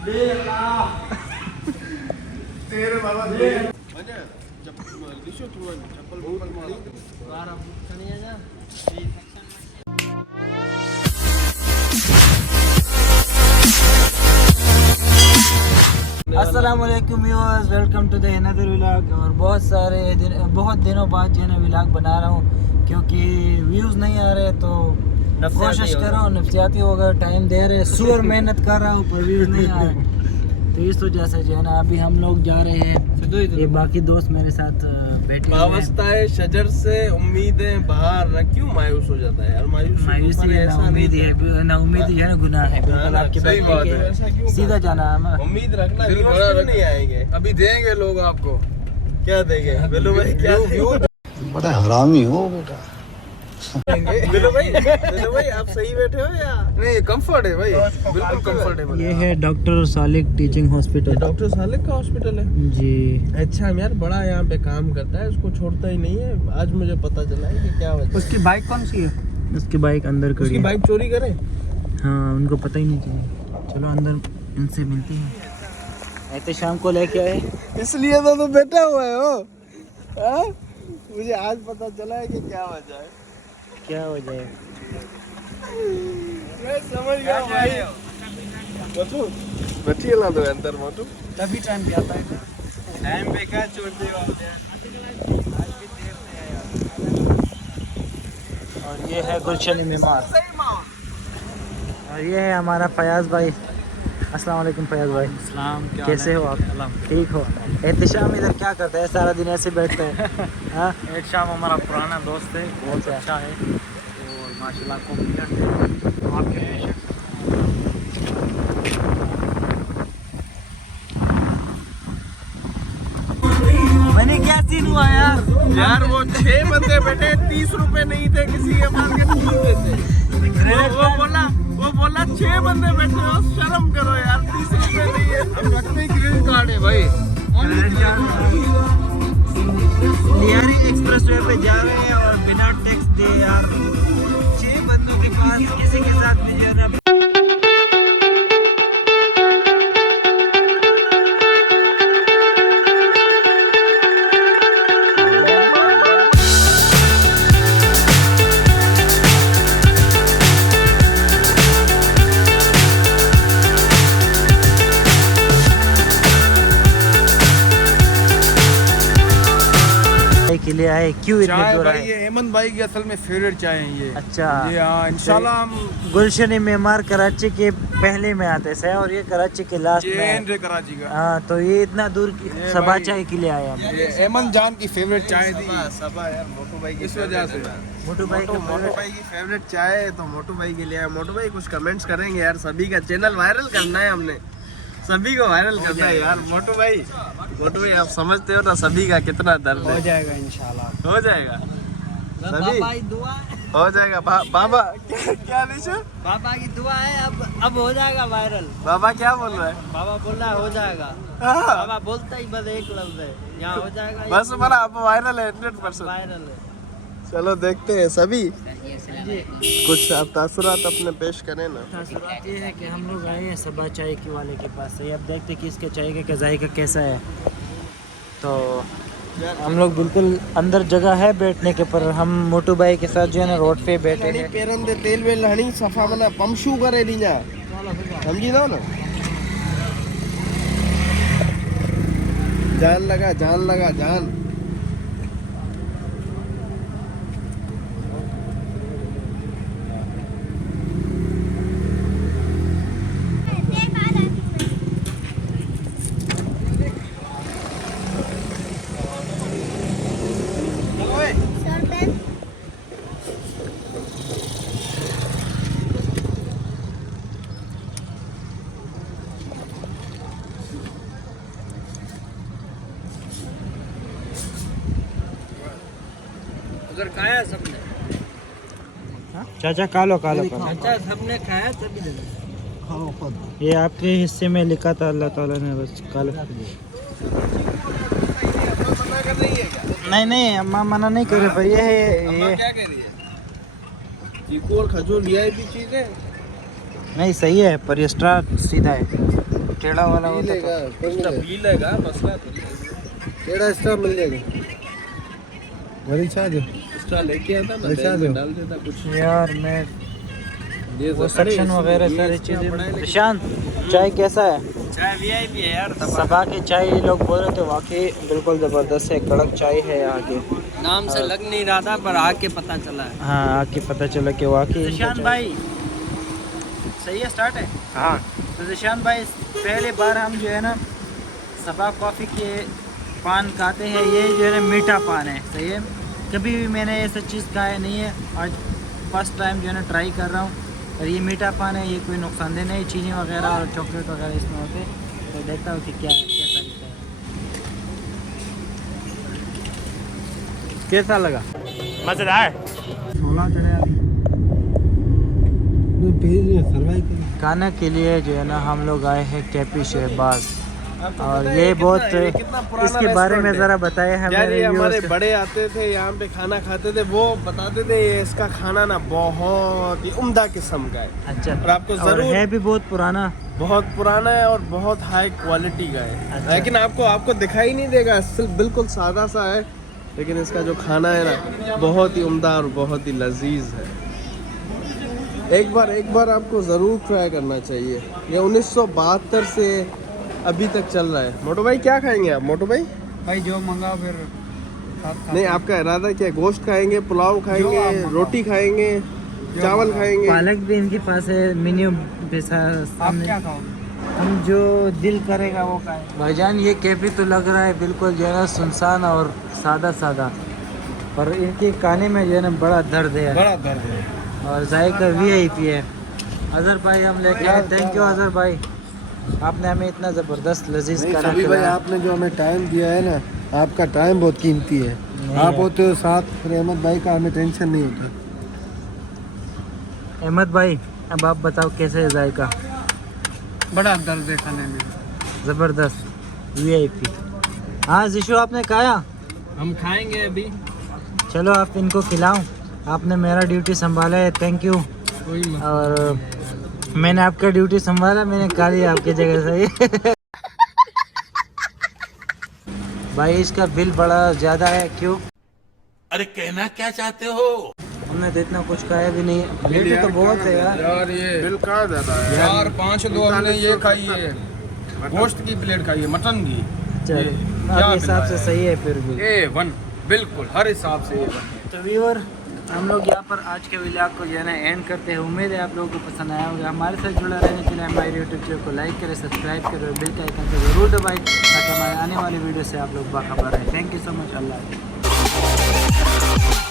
तेरे बाबा दे अस्सलामुअलैकुम viewers, welcome to the another vlog. और बहुत दिनों बाद जो है ना व्लॉग बना रहा हूँ, क्योंकि व्यूज़ नहीं आ रहे तो कोशिश कर रहा हूँ, नफसियाती होगा, टाइम दे रहे, सुअर मेहनत कर रहा हूँ पर व्यूज़ नहीं आ रहे। तो इस वजह से जो है ना अभी हम लोग जा रहे हैं, ये बाकी दोस्त मेरे साथ बैठे है शजर से उम्मीदें बाहर न क्यों मायूस हो जाता है यार। मायूसी है ना उम्मीद है, ना उम्मीद जो है ना गुनाह है। बिल्कुल आपके सही बात है। सीधा जाना है, उम्मीद रखना, नहीं आएंगे। अभी देंगे लोग आपको, क्या देंगे बिल्लू भाई? क्या बड़ा हरामी हो बेटा। बिल्लू भाई आप सही बैठे हो या नहीं? कंफर्ट है भाई, बिल्कुल कंफर्टेबल। ये है doctor Salik teaching hospital. Doctor Salik का हॉस्पिटल है जी। अच्छा यार, बड़ा यहाँ पे काम करता है, उसको छोड़ता ही नहीं है। आज मुझे पता चला है कि क्या वजह। उसकी बाइक कौन सी है? उसकी बाइक अंदर खड़ी उसकी है। बाइक चोरी करे? हाँ, उनको पता ही नहीं चला। चलो अंदर इनसे मिलते हैं। ऐसे शाम को लेके आए, इसलिए तो तुम बैठा हुआ है हो। हाँ? मुझे आज पता चला है कि क्या वजह है। क्या हो जाए? मैं समझ गया भाई। मोटू बैठिए ना तो अंदर मोटू। तभी टाइम पे आता है। टाइम पे क्या छोड़ते हो? और ये है गुलशन मेमार, और ये है हमारा फयाज भाई। अस्सलाम वालेकुम फयाज भाई। सलाम, कैसे हो आप? ठीक हो? एहतिशाम इधर क्या करता है? सारा दिन ऐसे बैठता है। हाँ, एक शाम हमारा पुराना दोस्त है, बहुत अच्छा है और माशाल्लाह कॉम्पिटेंट है। आपके बेशक मैंने क्या सीन हुआ यार? यार वो 6 बंदे बैठे, 30 रुपए नहीं थे किसी के पास के 30 देते। वो बोला 6 बंदे बैठे हो, शर्म करो यार, 30 रुपए नहीं है। हम रखते ही क्रेडिट कार्ड है भाई। लियारी एक्सप्रेस वे पे जा रहे हैं और बिना टैक्स दे यार 6 बंदों के पास किसी के साथ भी जाना। के लिए आए क्यों इतने चाय दूर भाई, आए? ये हेमंत भाई की असल में फेवरेट चाय है ये। अच्छा, ये इंशाल्लाह हम गुलशन मेमार कराची के पहले में आते हैं और ये कराची के लास्ट में है। कराची का। हाँ, तो ये इतना दूर ये सबा भाई- चाय के लिए आए हम। ये हेमंत जान की फेवरेट चाय थी। सबा यार मोटू भाई की इस वजह से। मोटू भाई के मोटू भाई की फेवरेट चाय है तो मोटू भाई के लिए आए। मोटू भाई कुछ कमेंट्स करेंगे यार, सभी का चैनल वायरल करना है, हमने सभी को वायरल करना है यार। मोटू भाई आप समझते हो ना सभी का कितना दर्द है। हो जाएगा इंशाल्लाह। हो जाएगा सभी दुआ, हो जाएगा। बाबा क्या निशा? बाबा की दुआ है, अब हो जाएगा वायरल। बाबा क्या बोल रहा है? बाबा बोल रहा है हो जाएगा। हाँ, बाबा बोलता ही बस एक लफ्ज है, यहाँ हो जाएगा। बस हमारा अब वायरल है 100%। वायरल है। चलो देखते हैं सभी कुछ तासुरात अपने पेश करें ना। तासुरात ये है कि हम लोग आए हैं सबा चाय के वाले के पास से। अब देखते हैं कि इसके चाय का जायका कैसा है। तो हम लोग बिल्कुल अंदर जगह है बैठने के, पर हम मोटू भाई के साथ जो है ना रोड पे बैठे हैं। पेरन दे तेल वेल हणी सफा मना पंशू करे नीजा समझी ना। जान लगा जान। उधर खाया सबने? चाचा कालो अच्छा, सबने खाया तभी दे ये आपके हिस्से में लिखा था, अल्लाह ताला ने बस कालो। नहीं अम्मा मना नहीं कर रहे, पर ये है क्या कह रही है? चीकू और खजूर वीआईपी चीज है। नहीं सही है, पर ये स्ट्रा सीधा है। टेढ़ा वाला होता मिलेगा तो मिलेगा मसला केड़ा एक्स्ट्रा मिल जाएगा वही चार्ज एक्स्ट्रा लेके आता ना अच्छा तेल में दो। डाल देता कुछ यार मैं ये वो सब- अरे सेक्शन इसमें वगैरह ये सारी एक्स्ट्रा चीज़ें। बड़ा है लेकिन- निशान चाय कैसा है? चाय वीआईपी है यार सबा की चाय ये लोग बोल रहे थे, वाकई बिल्कुल ज़बरदस्त है, कड़क चाय है यहाँ की। नाम से लग नहीं रहा था पर आके पता चला है। हाँ आके पता चला कि वाकई निशान भाई सही है, स्टार्ट है। हाँ तो निशान भाई पहली बार हम जो है ना सबा कॉफ़ी के पान खाते हैं। ये जो है ना मीठा पान है, सही है। कभी भी मैंने ऐसा चीज़ खाया नहीं है, आज फर्स्ट टाइम जो है ना ट्राई कर रहा हूँ। और ये मीठा पान है, ये कोई नुकसानदेह नहीं, चीनी वगैरह और चॉकलेट वगैरह इसमें होते हैं। तो देखता हूँ कि क्या कैसा दिखता है। कैसा लगा? मज़ेदार। खाना के लिए जो है ना हम लोग आए हैं कैफे शहबाज, और ये बहुत इसके बारे में ज़रा बताया है यार। ये हमारे मेरे बड़े आते थे यहाँ पे खाना खाते थे, वो बताते थे ये इसका खाना ना बहुत ही उम्दा किस्म का है। अच्छा, और आपको और जरूर है भी बहुत पुराना। बहुत पुराना है और बहुत हाई क्वालिटी का है। अच्छा। लेकिन आपको दिखाई नहीं देगा, सिर्फ बिल्कुल सादा सा है, लेकिन इसका जो खाना है ना बहुत ही उम्दा और बहुत ही लजीज है। एक बार आपको ज़रूर ट्राई करना चाहिए। ये 1972 से अभी तक चल रहा है। मोटू भाई क्या खाएंगे आप? मोटू भाई भाई जो मंगा फिर नहीं, आपका इरादा क्या है? गोश्त खाएंगे, पुलाव खाएंगे, रोटी खाएंगे, चावल खाएंगे? पालक भी इनके पास है, मेन्यू पे सामने। खाओगे? हम जो दिल करेगा वो खाएं। भाईजान ये कैफे तो लग रहा है बिल्कुल जो है ना सुनसान और सादा सादा, पर इनके खाने में जो है ना बड़ा दर्द है, बड़ा दर्द है। और जायका वीआईपी है। अजहर भाई हम लेके आए, थैंक यू अजहर भाई, आपने हमें इतना ज़बरदस्त लजीज नहीं खाना सभी भाई, खिलाया। आपने जो हमें टाइम दिया है ना, आपका टाइम बहुत कीमती है। आप होते हो साथ, फिर अहमद भाई का हमें टेंशन नहीं होता। अहमद भाई अब आप बताओ कैसे है जायका? बड़ा दर्द है खाने में। ज़बरदस्त वीआईपी। हाँ जिशु आपने खाया? हम खाएंगे अभी। चलो आप इनको खिलाओ, आपने मेरा ड्यूटी संभाला है, थैंक यू। और मैंने आपका ड्यूटी संभाला, मैंने खा लिया आपकी जगह से। भाई इसका बिल बड़ा ज़्यादा है, क्यों? अरे कहना क्या चाहते हो? हमने तो इतना कुछ खाया भी नहीं, प्लेट तो बहुत है यार। यार ये बिल कहाँ ज़्यादा है? 4-5 लोग हमने ये खाई है, गोश्त की प्लेट खाई है, मटन की। चलो क्या अब हिसाब से बिल है? सही है फिर भी। A1 बिल्कुल हर हिसाब से A1। तो व्यूअर हम लोग यहाँ पर आज के व्लॉग को जो है ना एंड करते हैं। उम्मीद है आप लोगों को पसंद आया होगा। हमारे साथ जुड़ा रहने के लिए हमारे यूट्यूब चैनल को लाइक करें, सब्सक्राइब करें और बेल के आइकन को जरूर दबाएं ताकि हमारे आने वाली वीडियो से आप लोग बाखबर रहें। Thank you so much. Allah हाफ़िज़।